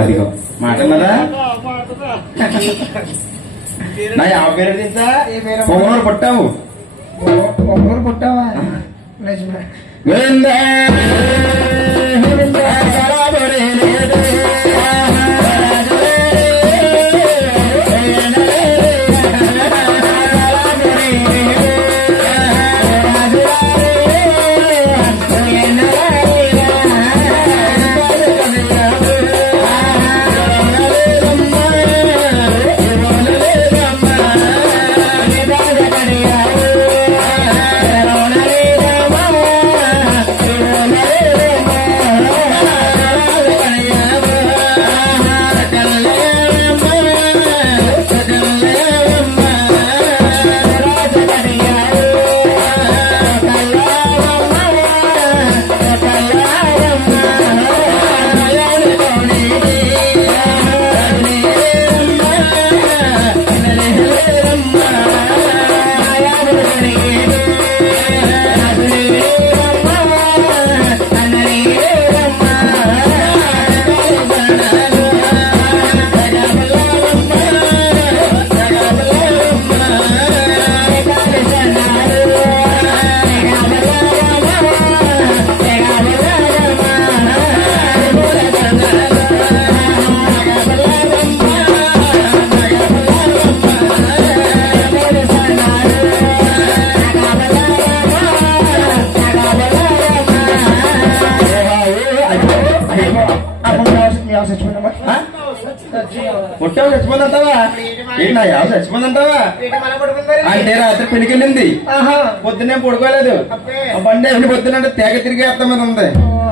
అదిగో మాట్లాడదా నా యావ పేరు తెలుసా? పొంగనూరు పుట్టావు. పొంగనూరు పుట్టావా? పుట్టావు చచ్చిపోతుంటావా? ఏంటి నా యావ చచ్చిపోతుంటావా? అంటే రాత్రి పెళ్ళికెళ్ళింది, పొద్దున్నే పడుకోలేదు. బండి ఎవరి పొద్దునంటే తేగ తిరిగి అర్థం మీద ఉంది.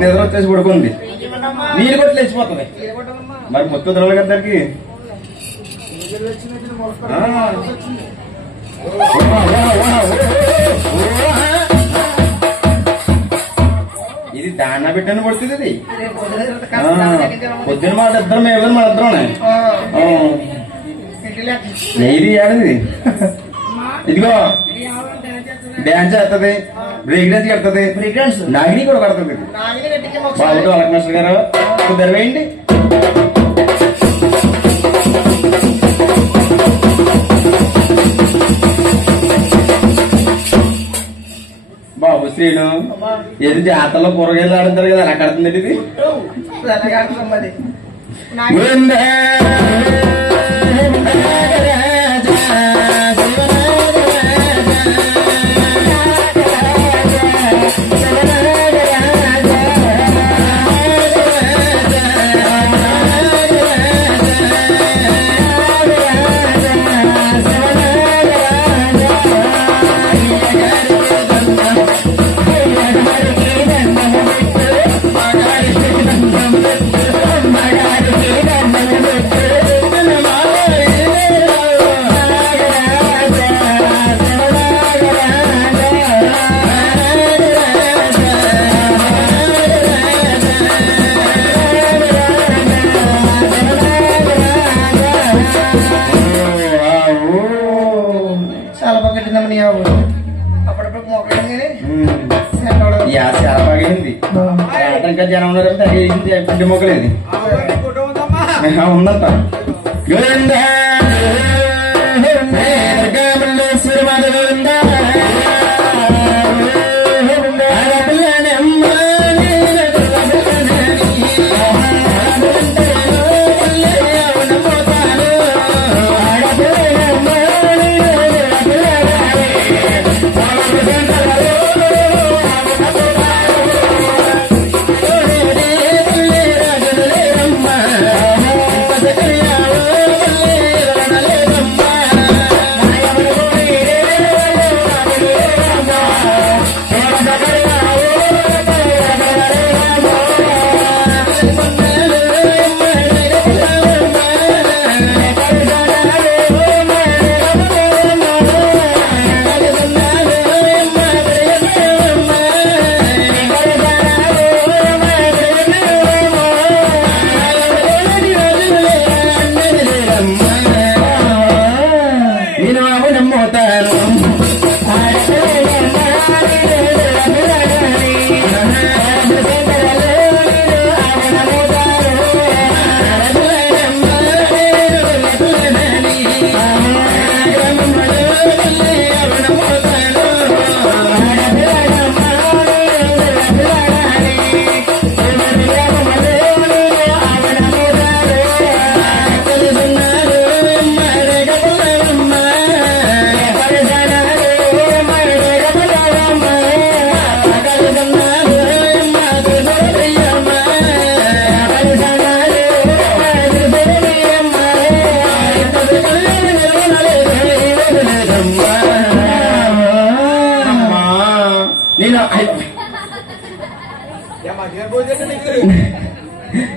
నిద్ర వచ్చేసి పడుకుంది. నీళ్ళు కొట్టి లేచిపోతుంది. మరి మొత్తం తిరగలు కదా దానికి. ఇది దాన్న బిడ్డను పడుతుంది. ఇది పొద్దున మాట ఇద్దరు మేము మన ఇద్దరం ఇది ఏడది. ఇదిగో డాన్స్ చేస్తుంది, బ్రేక్ డాన్స్ కడుతుంది, నాగిని కూడా కడుతుంది. బాబు అలకమేశ్వర గారు ఇద్దరు వేయండి. బాబు శ్రీను ఏది జాతరలో కూరగాయలు ఆడుతారు కదా, అలా కడుతుంది. ఇది చాలా బాగా కట్టిందమ్మని అప్పుడప్పుడు మోకడింది. చాలా బాగా అయింది. ఇంకా జనం ఉన్నారంటే పిండి మొక్కలేదు ఉందంట.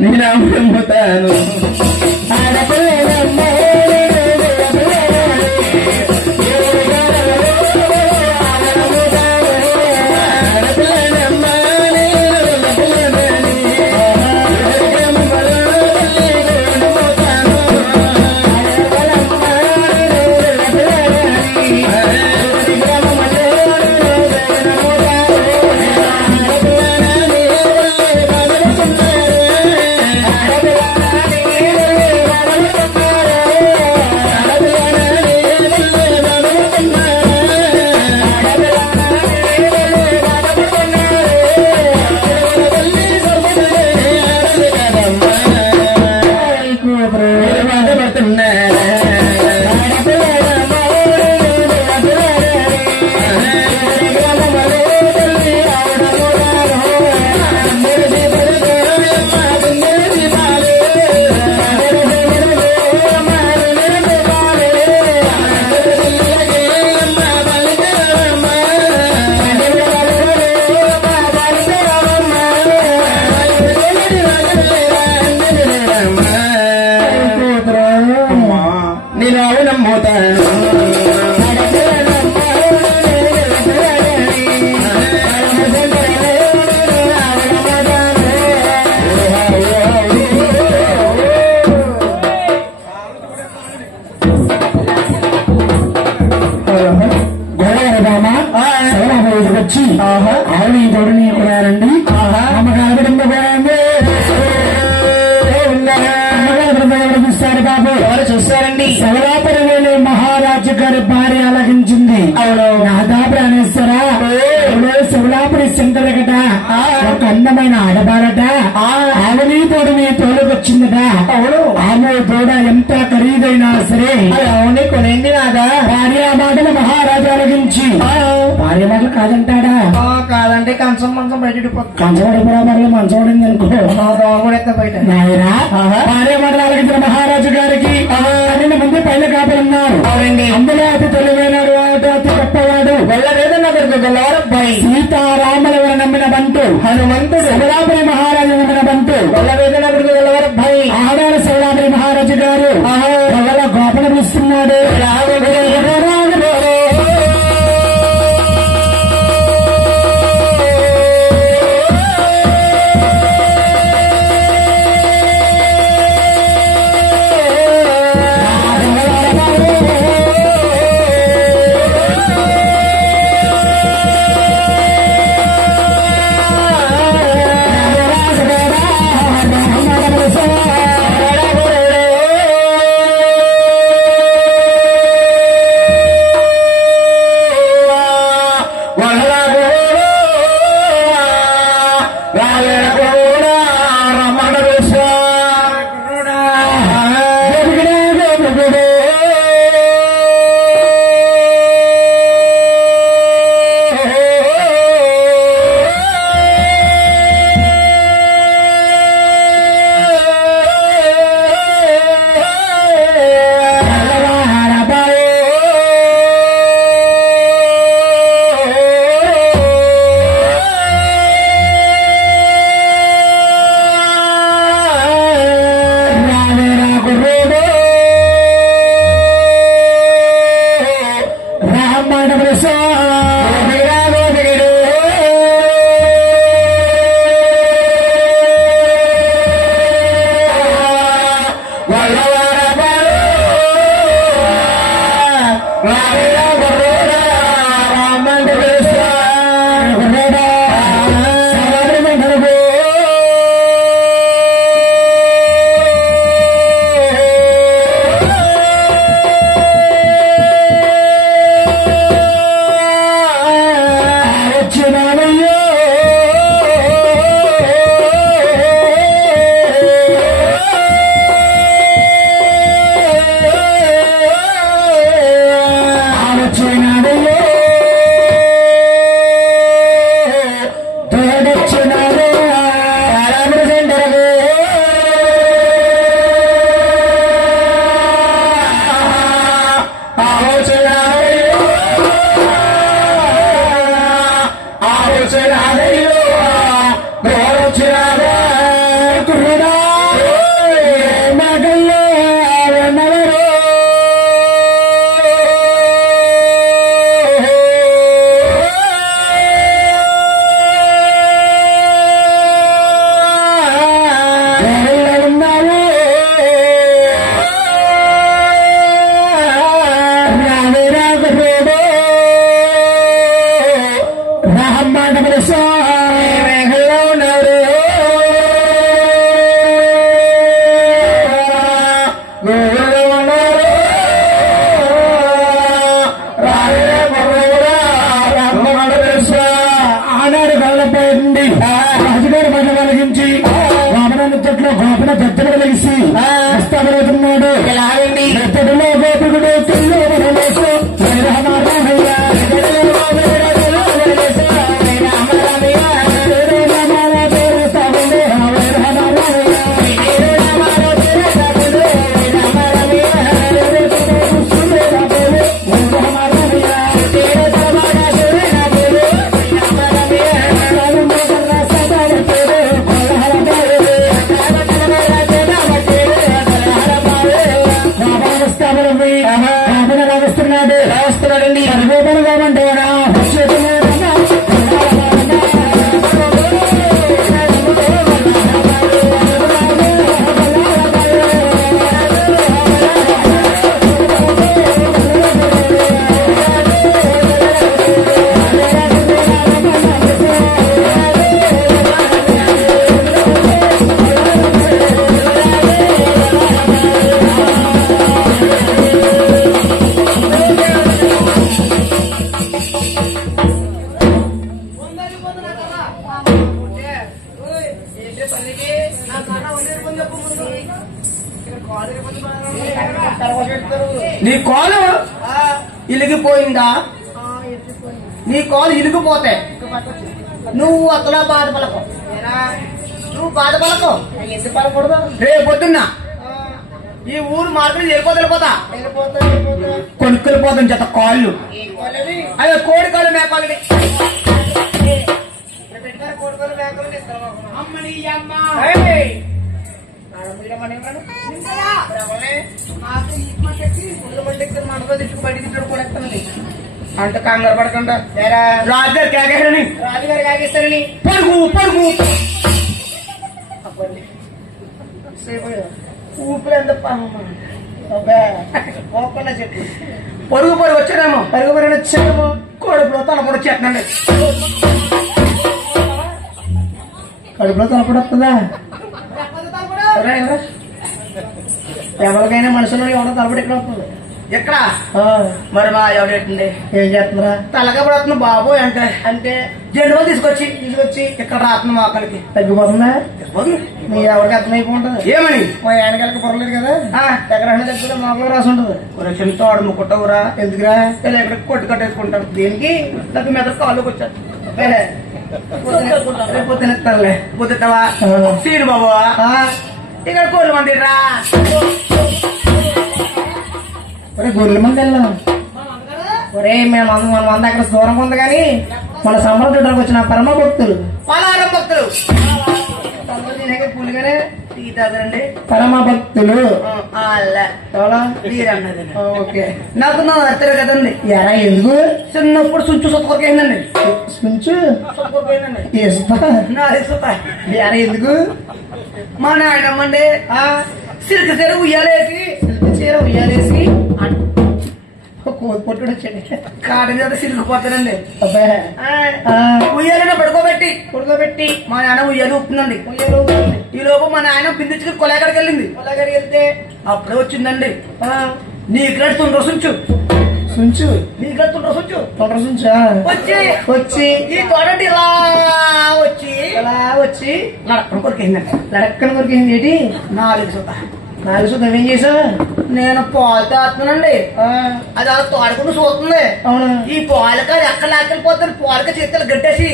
నేను అమ్ముతాను ఆడపిల్లనమ్మా వచ్చి ఆవిడ ఈ గొడవని కొనారండి చూస్తారు బాబు ఎవరు చూస్తారండి శివరాపురంలోని మహారాజు గారి భార్య ఆలగించింది అవును నాదాపురి అనేస్తారా శివలాపురి సింటరగట ఒక అందమైన ఆడబాలట ఆమెని తోడుని తోడుకొచ్చిందట అవును ఆమె తోడ ఎంత ఖరీదైనా సరే అవునే కొనండి నాదా భార్య మాటలు మహారాజు ఆలగించి భార్య మాటలు కాదంటాడా కాదంటే కంచం మంచం బయట కంచం పడిపోరా మరి మంచం పడింది అనుకో బయట నాయనా భార్య మాటలు ఆలగించిన మహారాజు గారికి ముందు పైన కాపలున్నారు అవునండి అందులో అతి తెలివైన అతి గొప్పవాడు వెళ్ళలేదన్న గొల్లవారబ్బాయి సీతారాముల నమ్మిన బంటు హనుమంతుడు శివరాపురి మహారాజు నమ్మిన బంటు వెళ్ళలేదన్న గొల్లవారబ్బాయి ఆడాల శివరాపురి మహారాజు గారు గొల్లల గోపన పిలుస్తున్నాడు నీ కాలు ఇలిగిపోయిందా? నీ కాలు ఇలిగిపోతే నువ్వు అసలు బాధపడకు, నువ్వు బాధపడకు. ఎందుకు పడకూడదు? రేపు పొద్దున్న ఈ ఊరు మార్కెట్ వెళ్ళిపోతా కొనుక్కెళ్ళిపోతాం చేత కాళ్ళు. అదే కోడి కాళ్ళు మేకాలు అంత కంగారు పడకుండా రాజుగారు కాగేస్తారని పరుగు పరుగు ఊపిరి ఎంత చెప్పు. పరుగు పరుగు వచ్చారేమో, పరుగు పరుగు వచ్చారేమో, కడుపులో తలపడి వచ్చేస్తున్నాండి. కడుపులో తలపడి వస్తుందా? ఎవరికైనా మనుషులు ఎవరో తలపడి ఎక్కడ వస్తుంది? ఎక్కడ మరి మా ఎవడేటండి ఏం చేస్తున్నారా? తలగా పడుతున్నా బాబు అంటే అంటే జెండు తీసుకొచ్చి ఇక్కడ రాత్రి మోకాలకి తగ్గిపోతుందా? మీ ఎవరికి అర్థమైపోతుంది. ఏమని మా యానకాలకి పొరలేదు కదా, ఎక్కడైనా దగ్గర మోకలు రాసి ఉంటుంది. చిన్నతో ఆడు ముక్కుంటావురా? ఎందుకురా? ఎక్కడ కొట్టు కట్టేసుకుంటారు. దేనికి? నాకు మీద కాళ్ళకి వచ్చారు. రేపు తినేస్తానులే. పొద్దుతావా సీను బాబు? ఇక్కడ కోళ్ళు మంది రా. గొర్రెల మంది వెళ్ళాం. ఒరే మేము మన మంది అక్కడ దూరం ఉంది కానీ మన సంబరం చూడడానికి వచ్చిన పరమ భక్తులు, పలారం భక్తులు పులిగానే టీ తాగరండి. పరమ భక్తులు ఓకే. నాకు నా అర్థం కదండి. ఎరా ఎందుకు? చిన్నప్పుడు సుంచు సొత్తుకోకేందండి. సుంచు సొత్తుకోపోయిందండి. ఎరా ఎందుకు? మా నాయనమ్మండి సిల్క్ చీర ఉయ్యాలేసి పొట్టుడు వచ్చండి. కాటన్ చేత సిల్కిపోతానండి. ఉయ్యాలైనా పడుకోబెట్టి మా నాయన ఉయ్యాలు ఊపుతుందండి. ఈ లోపు మా నాయన పిండించుకుని కొలాగడికి వెళ్ళింది. కొలాగడికి వెళ్తే అప్పుడే వచ్చిందండి నీకు సుంచు వచ్చి ఈ తోడండి ఇలా వచ్చి లడక్కన కొరికేసిందండి. ఏంటి? 4 సుతం ఏం చేసావు? నేను పాలు తాగుతున్నానండి. అది అలా తోడుకుంటూ చూస్తుంది. అవును. ఈ పాలక ఎక్కడ లాక్కెళ్ళిపోతాను. పాలక చేతులు గట్టేసి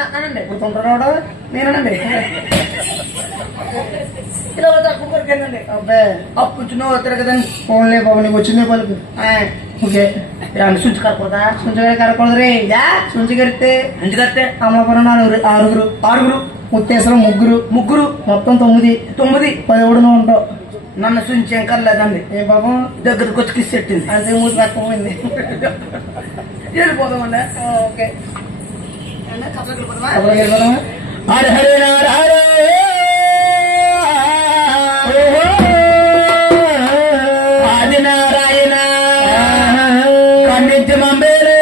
అన్నానండి. గుర్తుంటాడు నేనండి. ఇలా తక్కువ కొరికేందండి. అబ్బాయి అప్పుడు అవుతారు కదండి. ఫోన్లే బాబు నీకు వచ్చిందే పలుకు. ఓకే సుంచి కరకూడదా సుంచి కరకూడదు రే సుంచి కడితే అమలాపురం ఆరుగురు ముత్తేశ్వరం ముగ్గురు మొత్తం 9 11 ఉంటావు నన్ను సుంచి ఏం కర్లేదండి ఏ బాబు దగ్గరకు వచ్చి కిస్ పెట్టింది అంటే మూడు తక్కువైంది వెళ్ళిపోదామండి ఓకే హరి హరి నారాయణ ఆది నారాయణ కన్నింటి మంబేరు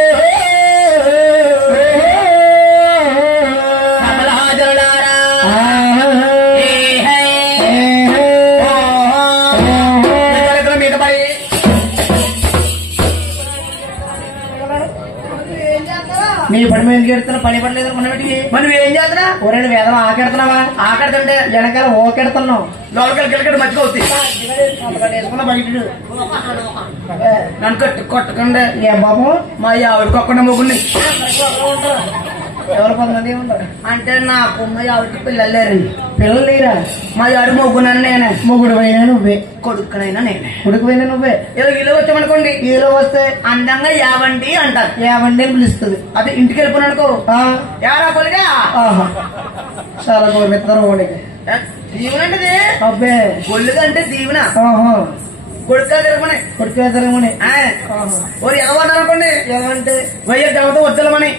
నీ పని మీద ఎడుతున్నా పని పడలేదు మనం ఏం చేస్తున్నా ఒరేడు వేదన ఆకెడుతున్నావా ఆకెడుతుంటే వెనకాల ఓకెడుతున్నావు లోపలికి గిలకడ మధ్యగా అవుతాయి నన్ను కొట్టకుండా ఏ బాబు మా ఆవిడ కొట్టకుండా మొగ్గుని ఎవరు 10 మంది ఉంటారు అంటే నాకు మా ఆవిడకి పిల్లలు లేరండి పిల్లలు లేరా మా ఆవిడ మొగ్గునని నేనే మొగ్గుడు పోయినా నువ్వే కొడుకునైనా నేనే కొడుకు పోయినా నువ్వే ఇలా వచ్చామనుకోండి ఇలా వస్తే అందంగా యావండి అంటారు యావండి అని పిలుస్తుంది అదే ఇంటికి వెళ్ళిపోయిన అనుకో ఎవరా కొలిగా చాలా కోరిస్తారు ఓడికి దీవెన అంటే అబ్బే గొల్లుగా అంటే దీవెన కొడుకా తిరగమని ఓరి ఎవరు అనుకోండి ఏమంటే వయ్య దేవత వద్దలమని